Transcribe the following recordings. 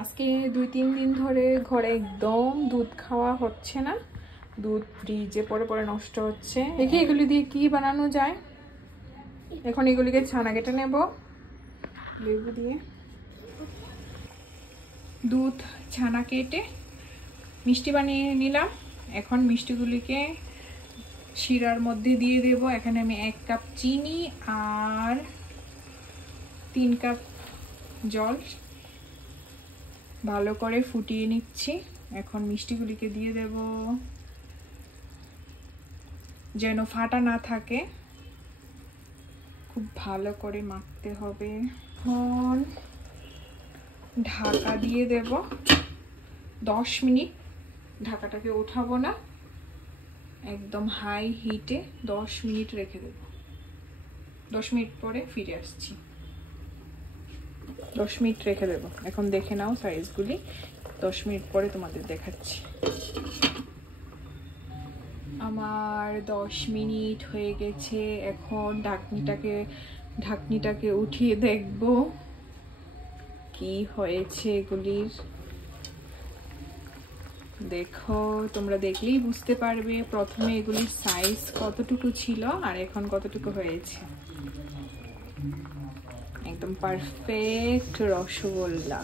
আজকে 2-3 দিন ধরে ঘরে একদম দুধ খাওয়া হচ্ছে না, দুধ ফ্রিজে পড়ে পড়ে নষ্ট হচ্ছে। দেখি এগুলি দিয়ে কি বানানো যায়। এখন এগুলিকে ছানা কেটে নেব লেবু দিয়ে। দুধ ছানা কেটে মিষ্টি বানিয়ে নিলাম। এখন মিষ্টিগুলিকে শিরার মধ্যে দিয়ে দেব। এখানে আমি 1 কাপ চিনি আর 3 কাপ জল ভালো করে ফুটিয়ে নিচ্ছি। এখন মিষ্টিগুলিকে দিয়ে দেব, যেন ফাটা না থাকে, খুব ভালো করে মাখতে হবে। এখন ঢাকা দিয়ে দেব 10 মিনিট। ঢাকাটাকে উঠাবো না, একদম হাই হিটে 10 মিনিট রেখে দেব। 10 মিনিট পরে ফিরে আসছি। 10 মিনিট রেখে দেব। এখন দেখে নাও সাইজগুলি, 10 মিনিট পরে তোমাদের দেখাচ্ছি। আমার 10 মিনিট হয়ে গেছে। এখন ঢাকনিটাকে উঠিয়ে দেখব কি হয়েছে এগুলির। দেখো, তোমরা দেখলেই বুঝতে পারবে প্রথমে এগুলির সাইজ কতটুকু ছিল আর এখন কতটুকু হয়েছে। একদম পারফেক্ট রসগোল্লা।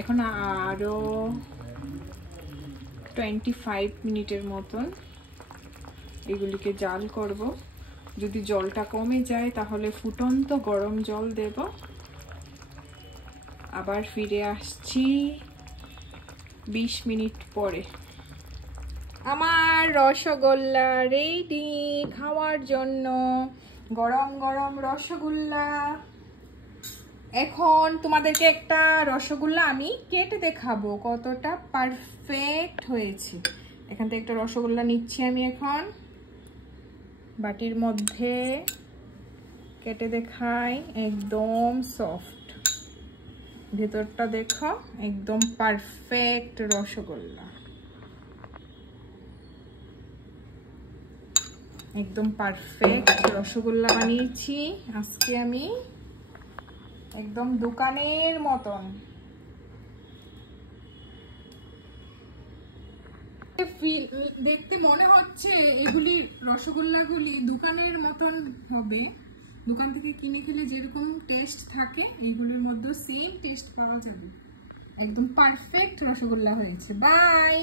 এখন আরো 25 মিনিটের মতন এগুলিকে জাল করব। যদি জলটা কমে যায় তাহলে ফুটন্ত গরম জল দেব। আবার ফিরে আসছি 20 মিনিট পরে। আমার রসগোল্লা রেডি খাওয়ার জন্য। গরম গরম রসগোল্লা। এখন তোমাদেরকে একটা রসগোল্লা আমি কেটে দেখাবো কতটা পারফেক্ট হয়েছে। এখান থেকে একটা রসগোল্লা নিচ্ছি আমি এখন বাটির মধ্যে, কেটে দেখাই। একদম সফট, ভেতরটা দেখো, একদম পারফেক্ট রসগোল্লা। একদম পারফেক্ট রসগোল্লা বানিয়েছি আজকে আমি, একদম দোকানের মতন। দেখতে মনে হচ্ছে এগুলি রসগোল্লাগুলি দোকানের মতন হবে। দোকান থেকে কিনে খেলে যেরকম টেস্ট থাকে এইগুলির মধ্যে সেম টেস্ট পাওয়া যাবে। একদম পারফেক্ট রসগোল্লা হয়েছে। বাই।